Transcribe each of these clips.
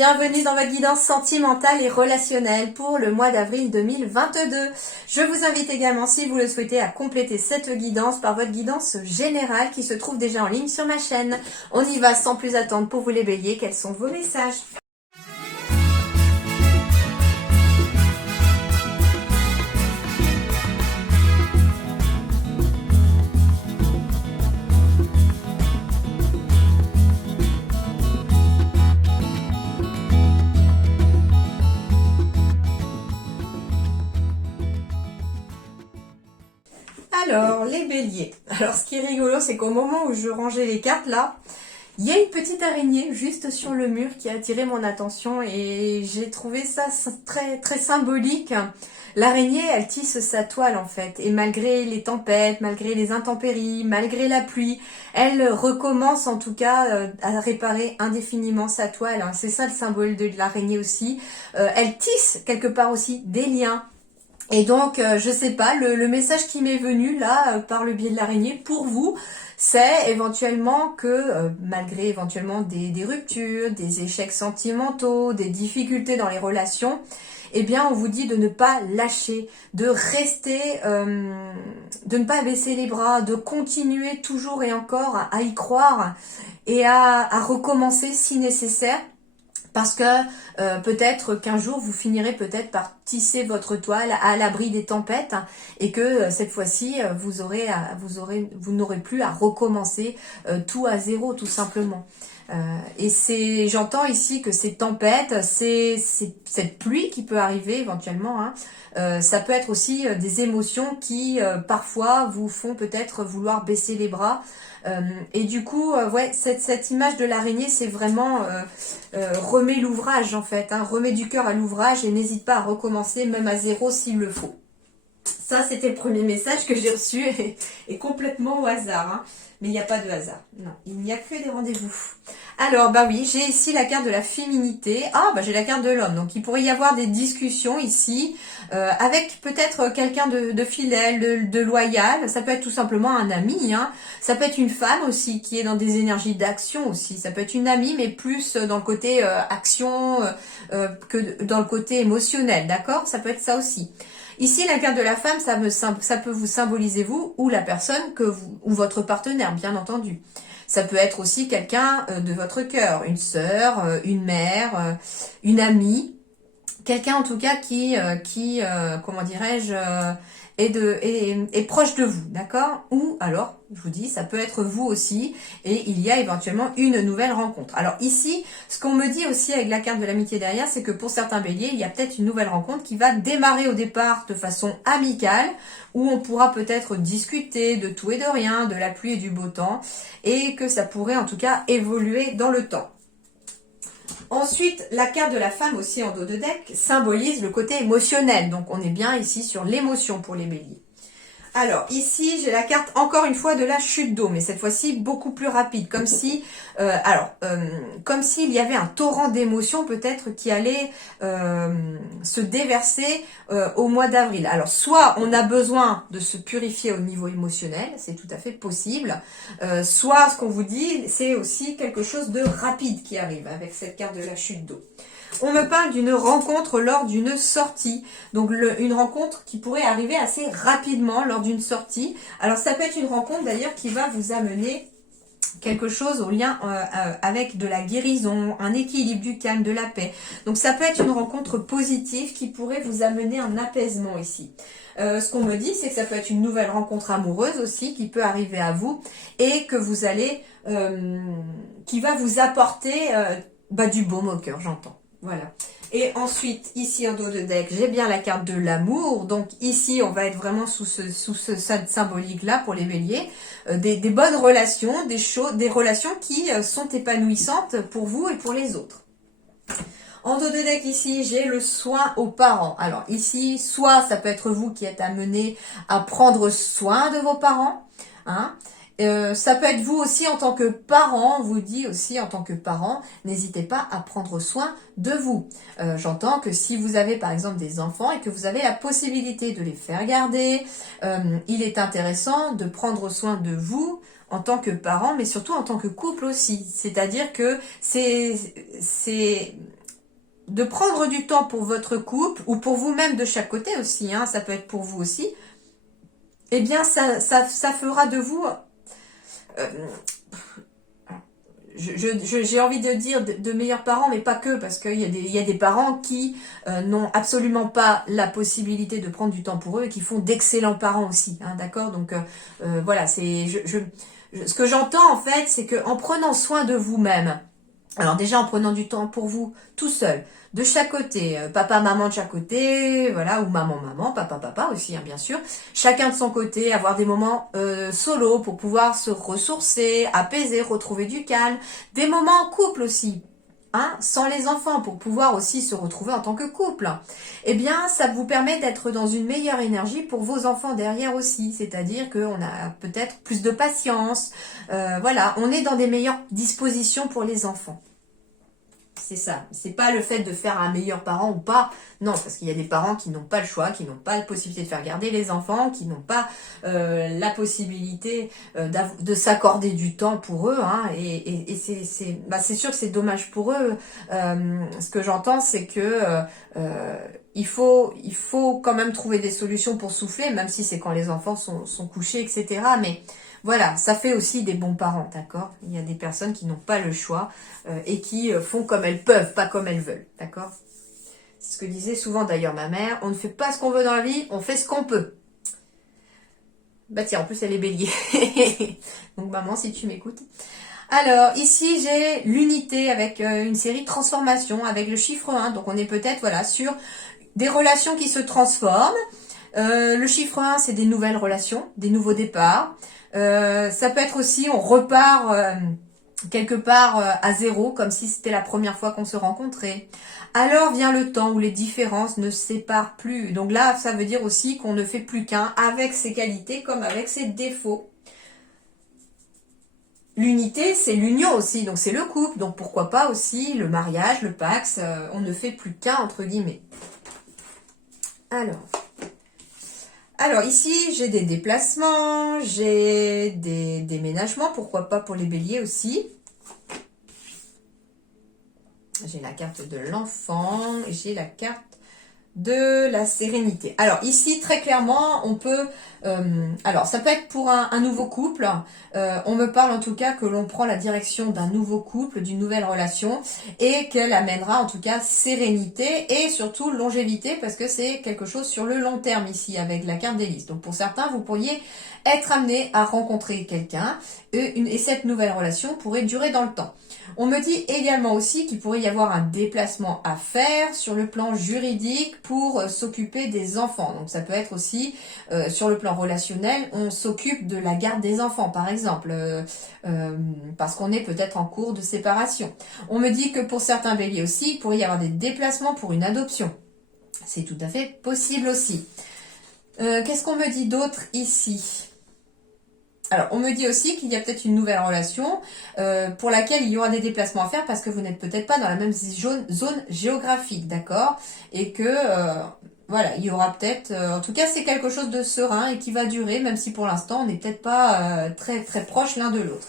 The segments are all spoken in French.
bienvenue dans votre guidance sentimentale et relationnelle pour le mois d'avril 2022. Je vous invite également, si vous le souhaitez, à compléter cette guidance par votre guidance générale qui se trouve déjà en ligne sur ma chaîne. On y va sans plus attendre pour vous les béliers. Quels sont vos messages ? Alors, les béliers. Alors, ce qui est rigolo, c'est qu'au moment où je rangeais les cartes, là, il y a une petite araignée juste sur le mur qui a attiré mon attention et j'ai trouvé ça très, très symbolique. L'araignée, elle tisse sa toile, en fait. Et malgré les tempêtes, malgré les intempéries, malgré la pluie, elle recommence, en tout cas, à réparer indéfiniment sa toile. C'est ça le symbole de l'araignée aussi. Elle tisse, quelque part aussi, des liens. Et donc, je sais pas, le message qui m'est venu là, par le biais de l'araignée, pour vous, c'est éventuellement que, malgré éventuellement des ruptures, des échecs sentimentaux, des difficultés dans les relations, eh bien, on vous dit de ne pas lâcher, de rester, de ne pas baisser les bras, de continuer toujours et encore à y croire et à recommencer si nécessaire. Parce que peut-être qu'un jour vous finirez peut-être par tisser votre toile à l'abri des tempêtes et que cette fois-ci vous n'aurez plus à recommencer tout à zéro tout simplement. J'entends ici que ces tempêtes, c'est cette pluie qui peut arriver éventuellement. Ça peut être aussi des émotions qui parfois vous font peut-être vouloir baisser les bras. Et du coup, ouais, cette image de l'araignée, c'est vraiment remet l'ouvrage en fait, remet du cœur à l'ouvrage et n'hésite pas à recommencer même à zéro s'il le faut. Ça, c'était le premier message que j'ai reçu et complètement au hasard. Mais il n'y a pas de hasard. Non, il n'y a que des rendez-vous. Alors, bah oui, j'ai ici la carte de la féminité. Ah, bah j'ai la carte de l'homme. Donc, il pourrait y avoir des discussions ici avec peut-être quelqu'un de fidèle, de loyal. Ça peut être tout simplement un ami. Ça peut être une femme aussi qui est dans des énergies d'action aussi. Ça peut être une amie, mais plus dans le côté action que dans le côté émotionnel. D'accord ? Ça peut être ça aussi. Ici, la carte de la femme, ça peut vous symboliser vous ou la personne ou votre partenaire, bien entendu. Ça peut être aussi quelqu'un de votre cœur, une sœur, une mère, une amie, quelqu'un en tout cas qui comment dirais-je, est proche de vous, d'accord? Ou alors, je vous dis, ça peut être vous aussi, et il y a éventuellement une nouvelle rencontre. Alors ici, ce qu'on me dit aussi avec la carte de l'amitié derrière, c'est que pour certains béliers, il y a peut-être une nouvelle rencontre qui va démarrer au départ de façon amicale, où on pourra peut-être discuter de tout et de rien, de la pluie et du beau temps, et que ça pourrait en tout cas évoluer dans le temps. Ensuite, la carte de la femme aussi en dos de deck symbolise le côté émotionnel. Donc, on est bien ici sur l'émotion pour les béliers. Alors, ici, j'ai la carte, encore une fois, de la chute d'eau, mais cette fois-ci, beaucoup plus rapide. Comme si, comme s'il y avait un torrent d'émotions, peut-être, qui allait se déverser au mois d'avril. Alors, soit on a besoin de se purifier au niveau émotionnel, c'est tout à fait possible. Soit, ce qu'on vous dit, c'est aussi quelque chose de rapide qui arrive avec cette carte de la chute d'eau. On me parle d'une rencontre lors d'une sortie. Donc une rencontre qui pourrait arriver assez rapidement lors d'une sortie. Alors ça peut être une rencontre d'ailleurs qui va vous amener quelque chose au lien avec de la guérison, un équilibre, du calme, de la paix. Donc ça peut être une rencontre positive qui pourrait vous amener un apaisement ici. Ce qu'on me dit, c'est que ça peut être une nouvelle rencontre amoureuse aussi qui peut arriver à vous et que vous allez, qui va vous apporter du baume au cœur, j'entends. Voilà. Et ensuite, ici en dos de deck, j'ai bien la carte de l'amour. Donc ici, on va être vraiment sous cette symbolique-là pour les béliers. Des bonnes relations, des relations qui sont épanouissantes pour vous et pour les autres. En dos de deck ici, j'ai le soin aux parents. Alors ici, soit ça peut être vous qui êtes amené à prendre soin de vos parents. Ça peut être vous aussi en tant que parent, on vous dit aussi en tant que parent, n'hésitez pas à prendre soin de vous. J'entends que si vous avez par exemple des enfants et que vous avez la possibilité de les faire garder, il est intéressant de prendre soin de vous en tant que parent, mais surtout en tant que couple aussi. C'est-à-dire que c'est de prendre du temps pour votre couple ou pour vous-même de chaque côté aussi, hein, ça peut être pour vous aussi, eh bien ça fera de vous, j'ai envie de dire de meilleurs parents, mais pas que, parce qu'il y a des parents qui n'ont absolument pas la possibilité de prendre du temps pour eux et qui font d'excellents parents aussi, hein, d'accord. Donc voilà, ce que j'entends en fait, c'est que en prenant soin de vous-même, alors déjà en prenant du temps pour vous tout seul, de chaque côté, papa, maman de chaque côté, voilà, ou maman, maman, papa, papa aussi, hein, bien sûr, chacun de son côté, avoir des moments solo pour pouvoir se ressourcer, apaiser, retrouver du calme, des moments en couple aussi, hein, sans les enfants, pour pouvoir aussi se retrouver en tant que couple, eh bien, ça vous permet d'être dans une meilleure énergie pour vos enfants derrière aussi, c'est-à-dire qu'on a peut-être plus de patience, voilà, on est dans des meilleures dispositions pour les enfants. C'est ça, c'est pas le fait de faire un meilleur parent ou pas, non, parce qu'il y a des parents qui n'ont pas le choix, qui n'ont pas la possibilité de faire garder les enfants, qui n'ont pas la possibilité de s'accorder du temps pour eux, hein, et c'est sûr que c'est dommage pour eux. Ce que j'entends, c'est que il faut quand même trouver des solutions pour souffler, même si c'est quand les enfants sont couchés, etc. Mais voilà, ça fait aussi des bons parents, d'accord? Il y a des personnes qui n'ont pas le choix et qui font comme elles peuvent, pas comme elles veulent, d'accord? C'est ce que disait souvent d'ailleurs ma mère, on ne fait pas ce qu'on veut dans la vie, on fait ce qu'on peut. Bah tiens, en plus elle est bélier. Donc maman, si tu m'écoutes. Alors, ici, j'ai l'unité avec une série de transformations, avec le chiffre 1. Donc on est peut-être voilà sur des relations qui se transforment. Le chiffre 1, c'est des nouvelles relations, des nouveaux départs. Ça peut être aussi, on repart quelque part à zéro, comme si c'était la première fois qu'on se rencontrait. Alors vient le temps où les différences ne se séparent plus. Donc là, ça veut dire aussi qu'on ne fait plus qu'un avec ses qualités comme avec ses défauts. L'unité, c'est l'union aussi, donc c'est le couple. Donc pourquoi pas aussi le mariage, le Pax, on ne fait plus qu'un entre guillemets. Alors ici, j'ai des déplacements, j'ai des déménagements, pourquoi pas pour les béliers aussi. J'ai la carte de l'enfant, et j'ai la carte de la sérénité. Alors ici, très clairement, on peut... alors, ça peut être pour un nouveau couple. On me parle en tout cas que l'on prend la direction d'un nouveau couple, d'une nouvelle relation, et qu'elle amènera en tout cas sérénité et surtout longévité, parce que c'est quelque chose sur le long terme ici, avec la carte d'hélice. Donc pour certains, vous pourriez être amené à rencontrer quelqu'un, et cette nouvelle relation pourrait durer dans le temps. On me dit également aussi qu'il pourrait y avoir un déplacement à faire sur le plan juridique pour s'occuper des enfants. Donc ça peut être aussi sur le plan relationnel, on s'occupe de la garde des enfants par exemple, parce qu'on est peut-être en cours de séparation. On me dit que pour certains béliers aussi, il pourrait y avoir des déplacements pour une adoption. C'est tout à fait possible aussi. Qu'est-ce qu'on me dit d'autre ici ? Alors, on me dit aussi qu'il y a peut-être une nouvelle relation pour laquelle il y aura des déplacements à faire parce que vous n'êtes peut-être pas dans la même zone géographique, d'accord? Et que, voilà, il y aura peut-être... en tout cas, c'est quelque chose de serein et qui va durer, même si pour l'instant, on n'est peut-être pas très, très proches l'un de l'autre.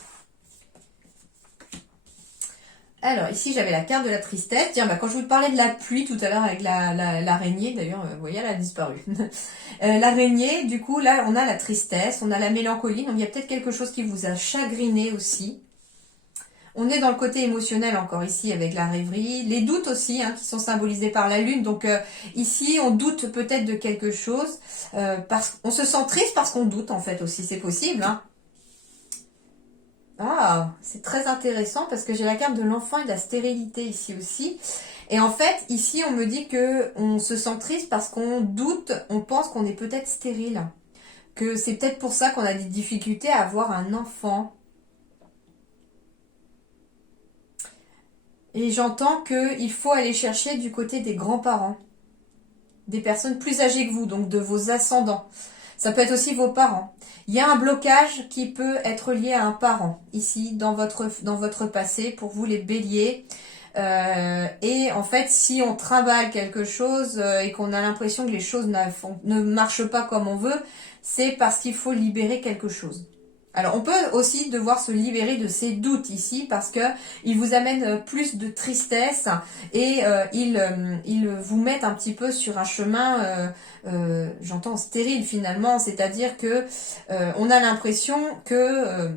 Alors, ici, j'avais la carte de la tristesse. Tiens, quand je vous parlais de la pluie tout à l'heure avec l'araignée, d'ailleurs, vous voyez, elle a disparu. L'araignée, du coup, là, on a la tristesse, on a la mélancolie. Donc, il y a peut-être quelque chose qui vous a chagriné aussi. On est dans le côté émotionnel encore ici avec la rêverie. Les doutes aussi, hein, qui sont symbolisés par la lune. Donc, ici, on doute peut-être de quelque chose. On se sent triste parce qu'on doute, en fait, aussi. C'est possible, hein. Ah, c'est très intéressant parce que j'ai la carte de l'enfant et de la stérilité ici aussi. Et en fait, ici, on me dit que on se sent triste parce qu'on doute, on pense qu'on est peut-être stérile. Que c'est peut-être pour ça qu'on a des difficultés à avoir un enfant. Et j'entends qu'il faut aller chercher du côté des grands-parents. Des personnes plus âgées que vous, donc de vos ascendants. Ça peut être aussi vos parents. Il y a un blocage qui peut être lié à un parent, ici, dans votre passé, pour vous les béliers. Et en fait, si on trimballe quelque chose et qu'on a l'impression que les choses ne marchent pas comme on veut, c'est parce qu'il faut libérer quelque chose. Alors, on peut aussi devoir se libérer de ses doutes ici parce que ils vous amènent plus de tristesse et ils vous mettent un petit peu sur un chemin, j'entends stérile finalement, c'est-à-dire que on a l'impression que,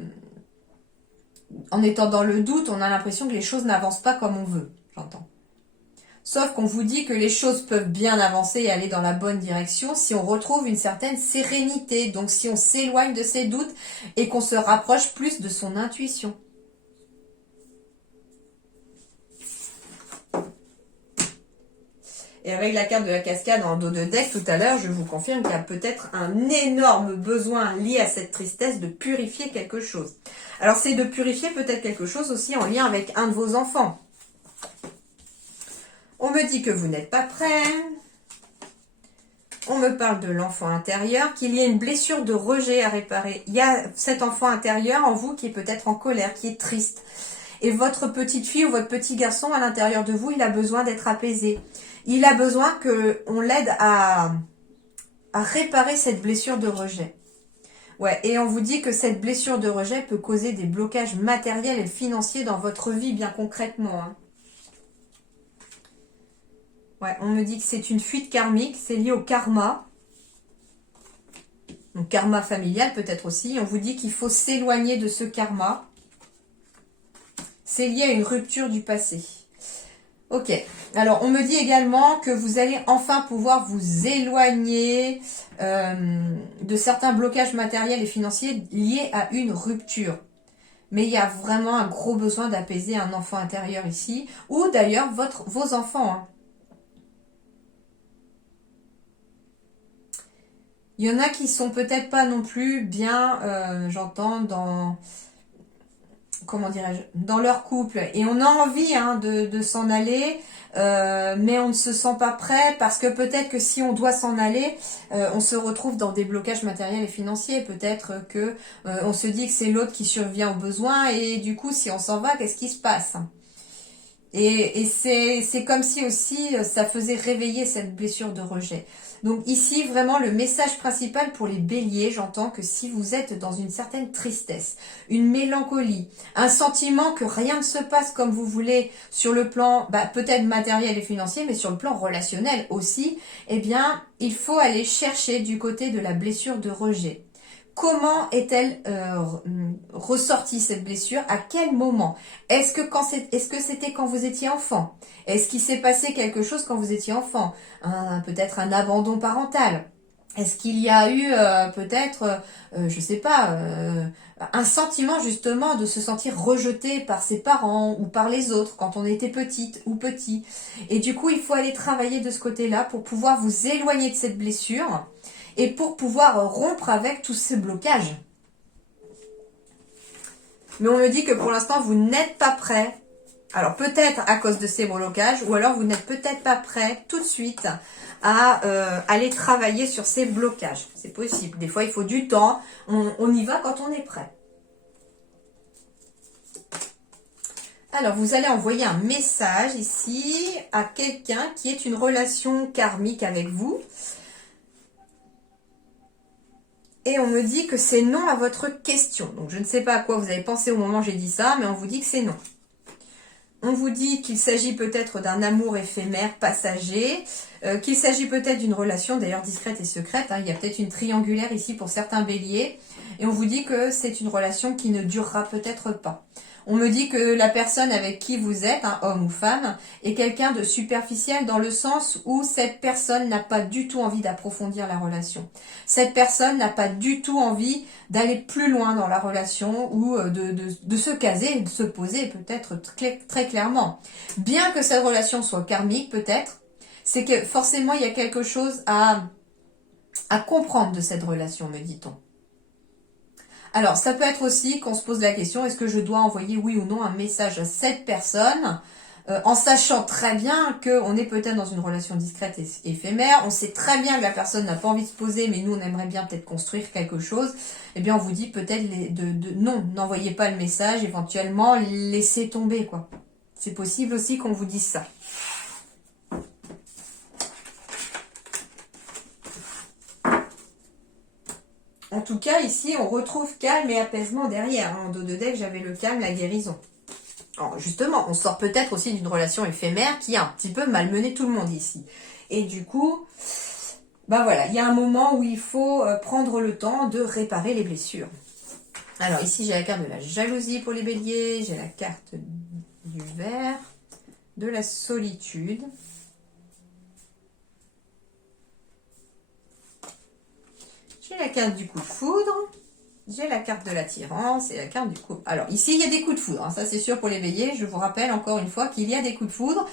en étant dans le doute, on a l'impression que les choses n'avancent pas comme on veut, j'entends. Sauf qu'on vous dit que les choses peuvent bien avancer et aller dans la bonne direction si on retrouve une certaine sérénité. Donc si on s'éloigne de ses doutes et qu'on se rapproche plus de son intuition. Et avec la carte de la cascade en dos de deck tout à l'heure, je vous confirme qu'il y a peut-être un énorme besoin lié à cette tristesse de purifier quelque chose. Alors c'est de purifier peut-être quelque chose aussi en lien avec un de vos enfants. On me dit que vous n'êtes pas prêt. On me parle de l'enfant intérieur, qu'il y a une blessure de rejet à réparer. Il y a cet enfant intérieur en vous qui est peut-être en colère, qui est triste. Et votre petite fille ou votre petit garçon à l'intérieur de vous, il a besoin d'être apaisé. Il a besoin qu'on l'aide à réparer cette blessure de rejet. Ouais, et on vous dit que cette blessure de rejet peut causer des blocages matériels et financiers dans votre vie, bien concrètement, hein. Ouais, on me dit que c'est une fuite karmique, c'est lié au karma. Donc karma familial peut-être aussi. On vous dit qu'il faut s'éloigner de ce karma. C'est lié à une rupture du passé. Ok, alors on me dit également que vous allez enfin pouvoir vous éloigner de certains blocages matériels et financiers liés à une rupture. Mais il y a vraiment un gros besoin d'apaiser un enfant intérieur ici, ou d'ailleurs vos enfants, hein. Il y en a qui sont peut-être pas non plus bien, j'entends, dans, comment dirais-je, dans leur couple. Et on a envie hein, de s'en aller, mais on ne se sent pas prêt parce que peut-être que si on doit s'en aller, on se retrouve dans des blocages matériels et financiers. Peut-être que on se dit que c'est l'autre qui survient aux besoins et du coup, si on s'en va, qu'est-ce qui se passe ? Et c'est comme si aussi ça faisait réveiller cette blessure de rejet. Donc ici, vraiment, le message principal pour les béliers, j'entends que si vous êtes dans une certaine tristesse, une mélancolie, un sentiment que rien ne se passe comme vous voulez sur le plan peut-être matériel et financier, mais sur le plan relationnel aussi, eh bien, il faut aller chercher du côté de la blessure de rejet. Comment est-elle ressortie cette blessure? À quel moment? Est-ce que c'était quand vous étiez enfant? Est-ce qu'il s'est passé quelque chose quand vous étiez enfant? Peut-être un abandon parental? Est-ce qu'il y a eu peut-être, je sais pas, un sentiment justement de se sentir rejeté par ses parents ou par les autres quand on était petite ou petit? Et du coup, il faut aller travailler de ce côté-là pour pouvoir vous éloigner de cette blessure et pour pouvoir rompre avec tous ces blocages. Mais on me dit que pour l'instant, vous n'êtes pas prêt. Alors peut-être à cause de ces blocages, ou alors vous n'êtes peut-être pas prêt tout de suite à aller travailler sur ces blocages. C'est possible. Des fois, il faut du temps. On y va quand on est prêt. Alors, vous allez envoyer un message ici à quelqu'un qui est une relation karmique avec vous. Et on me dit que c'est non à votre question. Donc, je ne sais pas à quoi vous avez pensé au moment où j'ai dit ça, mais on vous dit que c'est non. On vous dit qu'il s'agit peut-être d'un amour éphémère, passager, qu'il s'agit peut-être d'une relation d'ailleurs discrète et secrète. Hein. Il y a peut-être une triangulaire ici pour certains béliers. Et on vous dit que c'est une relation qui ne durera peut-être pas. On me dit que la personne avec qui vous êtes, homme ou femme, est quelqu'un de superficiel dans le sens où cette personne n'a pas du tout envie d'approfondir la relation. Cette personne n'a pas du tout envie d'aller plus loin dans la relation ou de se caser, de se poser peut-être très clairement. Bien que cette relation soit karmique peut-être, c'est que forcément il y a quelque chose à comprendre de cette relation, me dit-on. Alors, ça peut être aussi qu'on se pose la question, est-ce que je dois envoyer oui ou non un message à cette personne en sachant très bien qu'on est peut-être dans une relation discrète et éphémère, on sait très bien que la personne n'a pas envie de se poser, mais nous on aimerait bien peut-être construire quelque chose, eh bien on vous dit peut-être non, n'envoyez pas le message, éventuellement laissez tomber quoi. C'est possible aussi qu'on vous dise ça. En tout cas, ici, on retrouve calme et apaisement derrière. En dos de deck, j'avais le calme, la guérison. Alors, justement, on sort peut-être aussi d'une relation éphémère qui a un petit peu malmené tout le monde ici. Et du coup, ben voilà, il y a un moment où il faut prendre le temps de réparer les blessures. Alors ici, j'ai la carte de la jalousie pour les béliers, j'ai la carte du ver, de la solitude. J'ai la carte du coup de foudre, j'ai la carte de l'attirance et la carte du couple. Alors ici, il y a des coups de foudre, hein, ça c'est sûr pour les béliers. Je vous rappelle encore une fois qu'il y a des coups de foudre,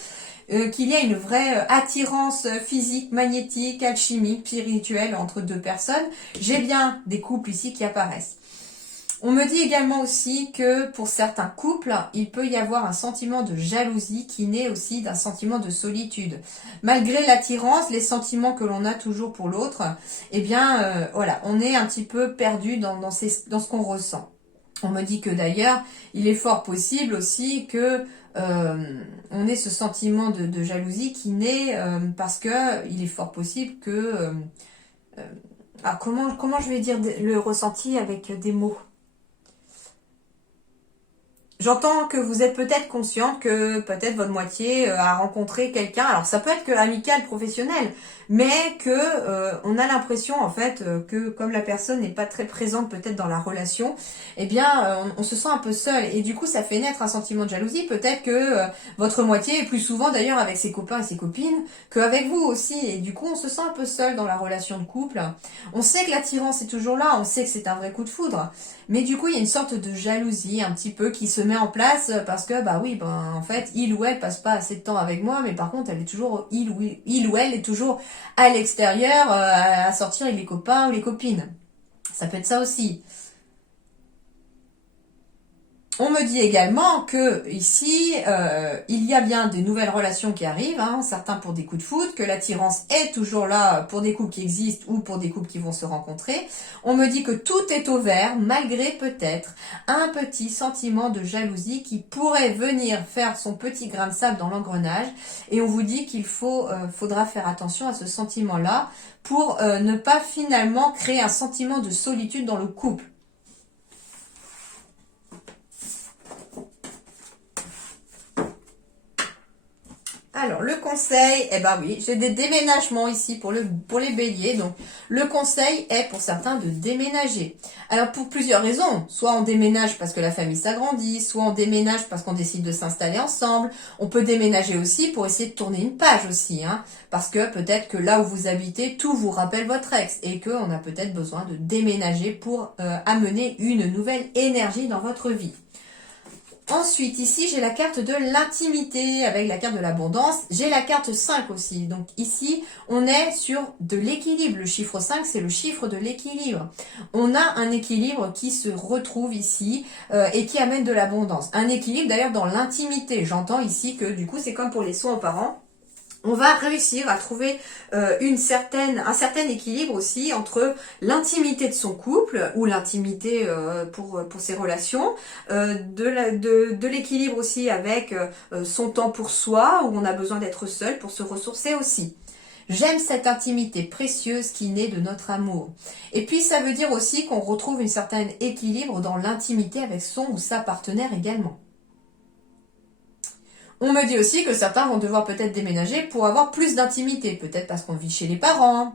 qu'il y a une vraie attirance physique, magnétique, alchimique, spirituelle entre deux personnes. J'ai bien des couples ici qui apparaissent. On me dit également aussi que pour certains couples, il peut y avoir un sentiment de jalousie qui naît aussi d'un sentiment de solitude. Malgré l'attirance, les sentiments que l'on a toujours pour l'autre, eh bien, voilà, on est un petit peu perdu dans ce qu'on ressent. On me dit que d'ailleurs, il est fort possible aussi que on ait ce sentiment de jalousie qui naît parce que il est fort possible que... comment je vais dire le ressenti avec des mots? J'entends que vous êtes peut-être consciente que peut-être votre moitié a rencontré quelqu'un. Alors ça peut être que amical, professionnel, mais que on a l'impression en fait que comme la personne n'est pas très présente peut-être dans la relation, eh bien on se sent un peu seul et du coup ça fait naître un sentiment de jalousie. Peut-être que votre moitié est plus souvent d'ailleurs avec ses copains et ses copines qu'avec vous aussi et du coup on se sent un peu seul dans la relation de couple. On sait que l'attirance est toujours là, on sait que c'est un vrai coup de foudre. Mais du coup, il y a une sorte de jalousie un petit peu qui se met en place parce que, bah oui, ben en fait, il ou elle passe pas assez de temps avec moi, mais par contre, elle est toujours, il ou elle est toujours à l'extérieur, à sortir avec les copains ou les copines. Ça peut être ça aussi. On me dit également que ici, il y a bien des nouvelles relations qui arrivent, hein, certains pour des coups de foudre, que l'attirance est toujours là pour des couples qui existent ou pour des couples qui vont se rencontrer. On me dit que tout est au vert, malgré peut-être un petit sentiment de jalousie qui pourrait venir faire son petit grain de sable dans l'engrenage. Et on vous dit qu'il faudra faire attention à ce sentiment-là pour ne pas finalement créer un sentiment de solitude dans le couple. Alors, le conseil, eh ben oui, j'ai des déménagements ici pour les béliers. Donc, le conseil est pour certains de déménager. Alors, pour plusieurs raisons. Soit on déménage parce que la famille s'agrandit, soit on déménage parce qu'on décide de s'installer ensemble. On peut déménager aussi pour essayer de tourner une page aussi, hein. Parce que peut-être que là où vous habitez, tout vous rappelle votre ex et qu'on a peut-être besoin de déménager pour amener une nouvelle énergie dans votre vie. Ensuite, ici, j'ai la carte de l'intimité avec la carte de l'abondance. J'ai la carte 5 aussi. Donc ici, on est sur de l'équilibre. Le chiffre 5, c'est le chiffre de l'équilibre. On a un équilibre qui se retrouve ici et qui amène de l'abondance. Un équilibre d'ailleurs dans l'intimité. J'entends ici que du coup, c'est comme pour les soins aux parents. On va réussir à trouver un certain équilibre aussi entre l'intimité de son couple ou l'intimité pour ses relations, de l'équilibre aussi avec son temps pour soi où on a besoin d'être seul pour se ressourcer aussi. J'aime cette intimité précieuse qui naît de notre amour. Et puis ça veut dire aussi qu'on retrouve un certain équilibre dans l'intimité avec son ou sa partenaire également. On me dit aussi que certains vont devoir peut-être déménager pour avoir plus d'intimité. Peut-être parce qu'on vit chez les parents,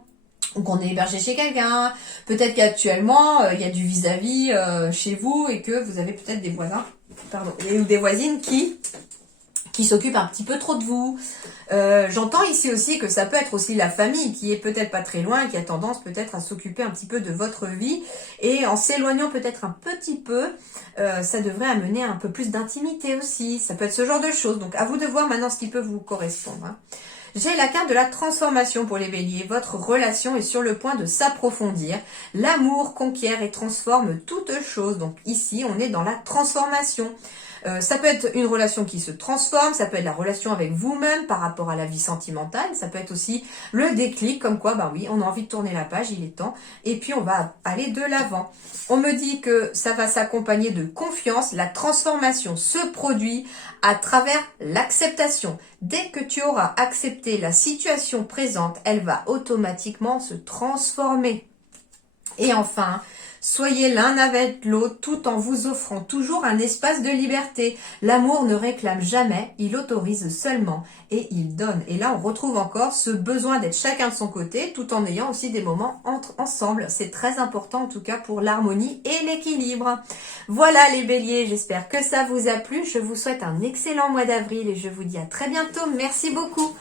ou qu'on est hébergé chez quelqu'un. Peut-être qu'actuellement, il y a du vis-à-vis chez vous et que vous avez peut-être des voisins, ou des voisines qui s'occupent un petit peu trop de vous. J'entends ici aussi que ça peut être aussi la famille qui est peut-être pas très loin, qui a tendance peut-être à s'occuper un petit peu de votre vie et en s'éloignant peut-être un petit peu, ça devrait amener un peu plus d'intimité aussi. Ça peut être ce genre de choses. Donc à vous de voir maintenant ce qui peut vous correspondre, hein. J'ai la carte de la transformation pour les béliers. Votre relation est sur le point de s'approfondir. L'amour conquiert et transforme toute chose. Donc ici, on est dans la transformation. Ça peut être une relation qui se transforme, ça peut être la relation avec vous-même par rapport à la vie sentimentale, ça peut être aussi le déclic, comme quoi, bah oui, on a envie de tourner la page, il est temps, et puis on va aller de l'avant. On me dit que ça va s'accompagner de confiance, la transformation se produit à travers l'acceptation. Dès que tu auras accepté la situation présente, elle va automatiquement se transformer. Et enfin, Soyez l'un avec l'autre tout en vous offrant toujours un espace de liberté. L'amour ne réclame jamais, il autorise seulement et il donne. Et là, on retrouve encore ce besoin d'être chacun de son côté tout en ayant aussi des moments ensemble. C'est très important en tout cas pour l'harmonie et l'équilibre. Voilà les béliers, j'espère que ça vous a plu. Je vous souhaite un excellent mois d'avril et je vous dis à très bientôt. Merci beaucoup.